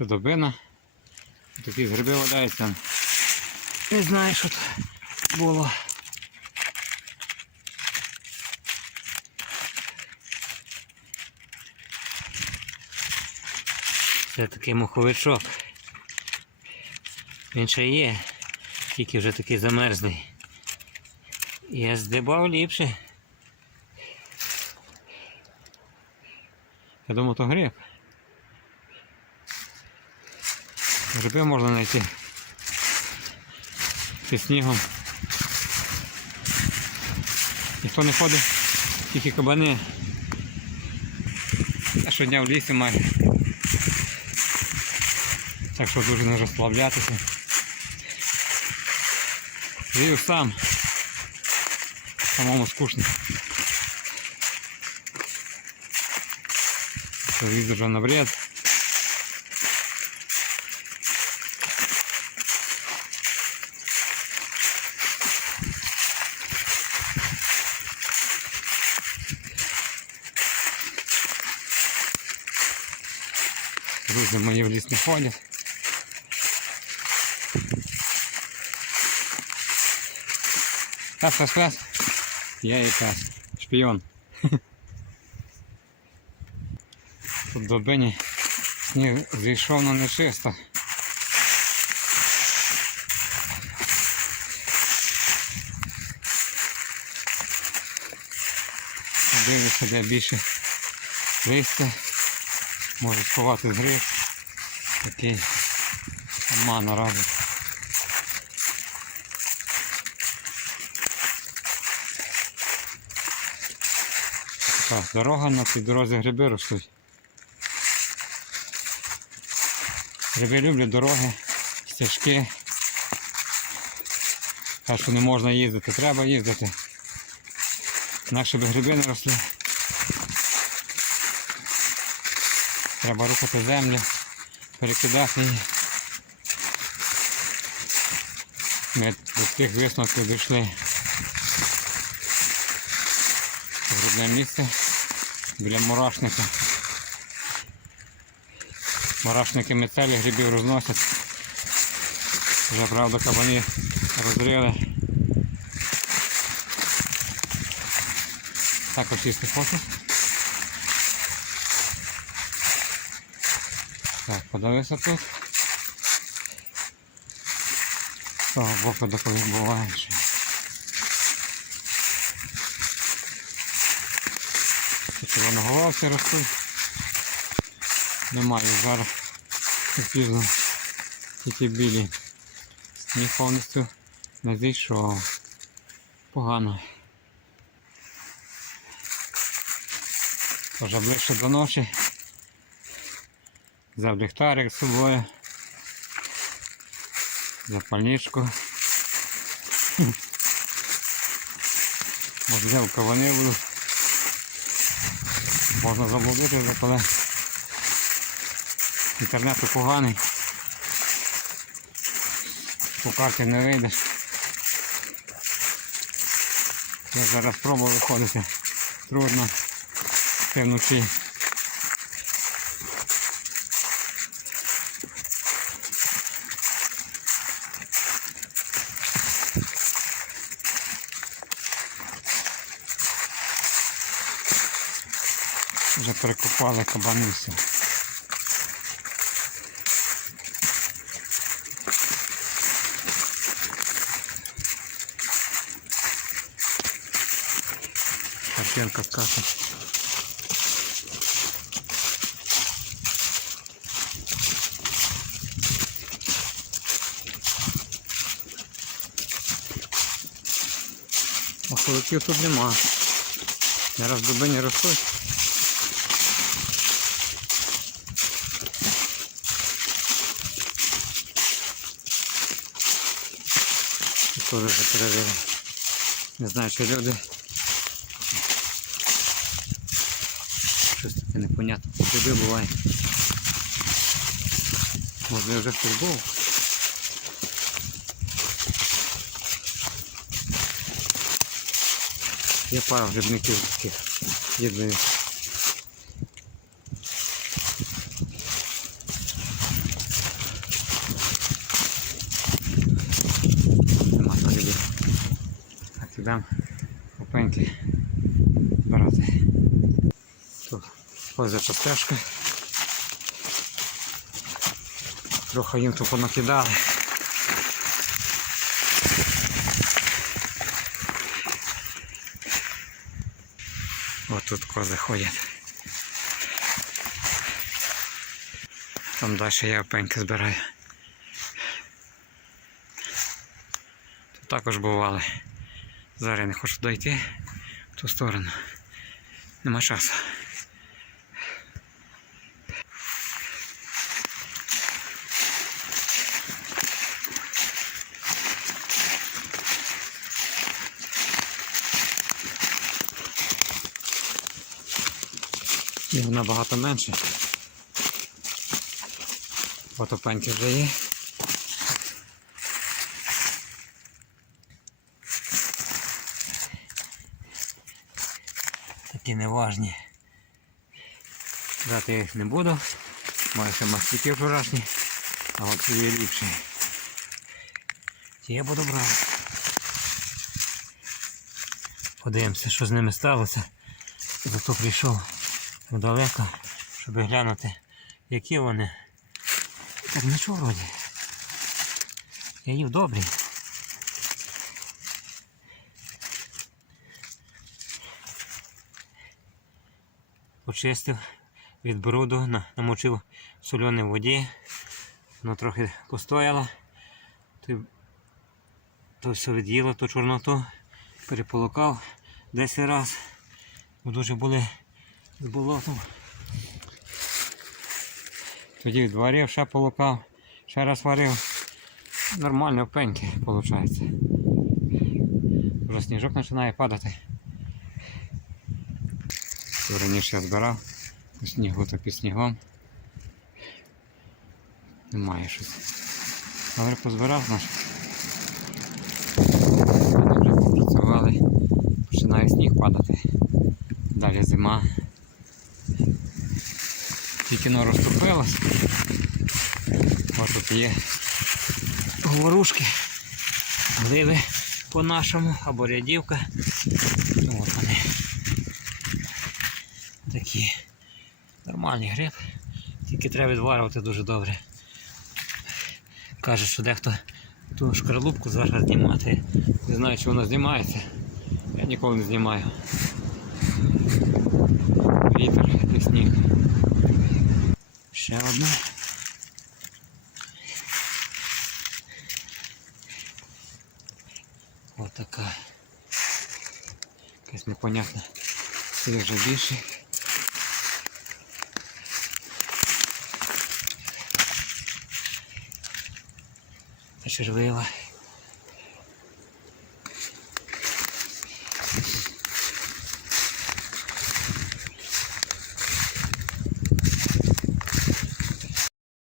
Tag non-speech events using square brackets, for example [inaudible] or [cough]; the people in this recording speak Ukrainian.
Це добина. Такі гриби валяються. Не знаю, що тут було. Це такий муховичок. Він ще є, тільки вже такий замерзлий. Я здибав ліпше. Я думав, то гриб. Гриби можна знайти під снігом. Ніхто не ходить, тільки кабани. Я щодня в лісі маю. Так що дуже не розслаблятися. Живу сам. Самому скучно. Телевізор вже навряд. Друзі мої в ліс не ходять. Раз, раз, раз. Я якраз. Шпіон. [laughs] Тут до Бені сніг зійшов на нечисто. Дивлюся, де більше листя. Може сховати гриб. Такий сама наразі. Так, дорога на цій дорозі гриби ростуть. Гриби люблять дороги, стежки. Так що не можна їздити, треба їздити. Інакше би гриби не росли. Треба рухати землю, перекидати її. Ми до тих висновків дійшли. Грудне місце біля мурашника. Мурашники мицелі грибів розносять. Вже правда кабані розрили. Також їсти хочу. Так, подивися тут. З того боку доповідь буває. ще. Червоноголовці ростуть. Немає зараз пізно. Тільки білі. Сніг повністю не зійшов. Погано. Вже ближче до ночі. Взяв ліхтарик з собою. Запальничку. От взяв кавани буду. Можна заблудитися, коли інтернету поганий. По карті не вийдеш. Я зараз пробую виходити. Трудно. Ти вночі. Вже перекопали кабани все. Картинка скачет. Маховиків тут нема. Зараз дуби не ростуть. Теж вже перевірив. Не знаю, чи люди. Щось таке непонятне. Гриби буває. Може вже хтось був. Є пара грибників таких єдиних. Підемо опеньки брати. Тут позича стежка. Трохи їм тут понакидали. От тут кози ходять. Там далі я опеньки збираю. Тут також бували. Зараз я не хочу дойти в ту сторону. Нема часу. Їх набагато менше. От опеньки вже є. Такі неважні. Брати я їх не буду. Маю ще маслюки вчорашні, а от ці є ліпші. Ті я буду брати. Подивимося, що з ними сталося. Зато прийшов так далеко, щоб глянути, які вони. Так нічого вроді. Я їв добрі. Почистив від бруду, намочив в соленій воді. Воно трохи постояло. То, то все від'їло, ту чорноту, переполукав 10 разів. Бо дуже були з болотом. Тоді відварив, ще полукав, ще раз варив. Нормально пеньки виходить. Вже сніжок починає падати. Що раніше збирав, у снігу то під снігом. Немає щось. Але позбирав наш. Вони вже попрацювали, починає сніг падати. Далі зима. Тільки но розтопилось. Ось тут є говорушки. Гливи по-нашому або рядівка. Ну, вони. Такі нормальні гриб. Тільки треба відварювати дуже добре. Каже, що дехто ту шкарлупку зараз знімати. Не знаю, чи вона знімається. Я ніколи не знімаю. Вітер і сніг. Ще одна. Ось така. Якась непонятна. Це вже більше. Червила.